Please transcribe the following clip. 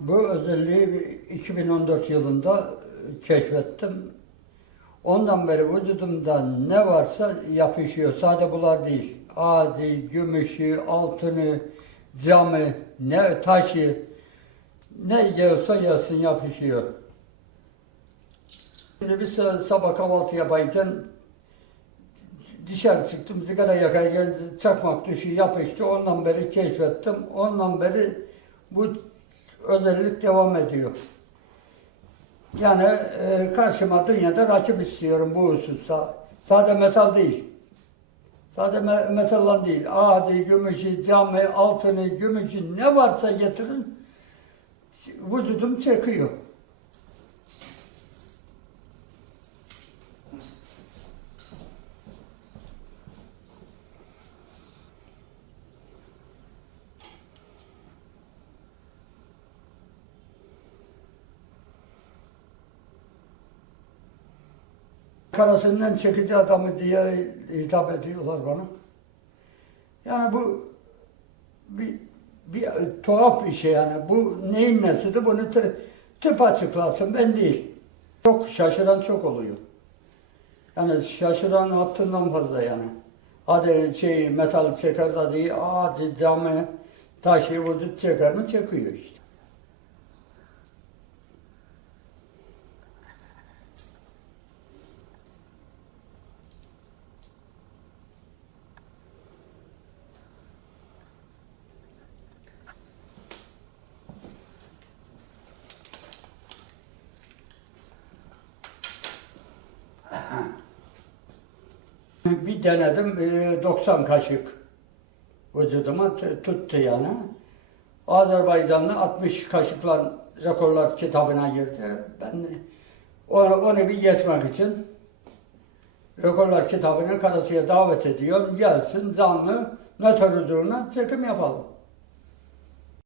Bu özelliği 2014 yılında keşfettim. Ondan beri vücudumda ne varsa yapışıyor. Sade bular değil. Adi, gümüşü, altını, camı, ne taşı, ne yiyorsa yesin yapışıyor. Şimdi bir sa- sabah kahvaltı yaparken dışarı çıktım, sigara yakarken çakmak düşü yapıştı. Ondan beri keşfettim. Ondan beri bu özellik devam ediyor. Yani e, karşıma dünyada rakip istiyorum bu hususta. Sade metal değil. Sade me- metallan değil. Adi, gümüşü, camı, altını, gümüşü ne varsa getirin. Vücudum çekiyor. Karasından çekici adamı diye hitap ediyorlar bana. Yani bu bir, bir tuhaf bir şey yani. Bu neyin nesidir? Bunu tı- tıp açıklasın ben değil. Çok şaşıran çok oluyor. Yani şaşıran hattından fazla yani. Hadi şey metal çeker de değil, hadi camı, taşı, vücut çeker mi? Çekiyor işte. Bir denedim e, 90 kaşık vücuduma tuttu yani. Azerbaycan'da 60 kaşıkla rekorlar kitabına girdi. Ben onu, onu bir geçmek için rekorlar kitabını Karasu'ya davet ediyorum. Gelsin canlı nötr huzuruna çekim yapalım.